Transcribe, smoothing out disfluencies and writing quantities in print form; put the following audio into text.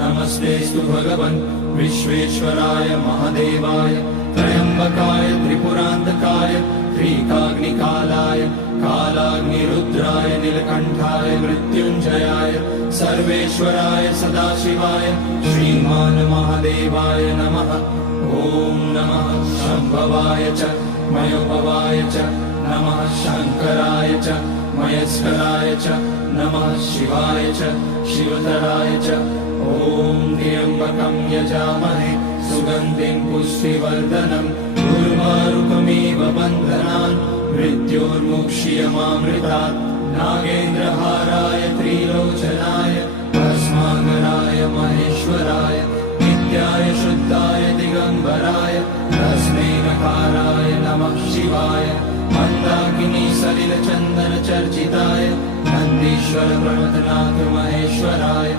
नमस्तेस्तु भगवन् विश्वेश्वराय महादेवाय त्र्यम्बकाय त्रिपुरान्तकाय त्रिकाग्निकालाय कालाग्निरुद्राय नीलकण्ठाय मृत्युञ्जयाय सर्वेश्वराय सदाशिवाय श्रीमान् महादेवाय नमः। ॐ नमः शम्भवाय च मयोभवाय च नमः शङ्कराय च मयस्कराय च नमः शिवाय च शिवतराय च। ॐ त्र्यम्बकं यजामहे सुगन्धिं पुष्टिवर्धनम् उर्वारुकमिव बन्धनान् मृत्योर्मुक्ष्यमामृतात्। नागेन्द्रहाराय त्रिलोचनाय भस्माकराय महेश्वराय नित्याय शुद्धाय दिगम्बराय तस्मै नकाराय नमः शिवाय। मन्दाकिनी सलिलचन्दन चर्चिताय नन्दीश्वर प्रणतनाथ महेश्वराय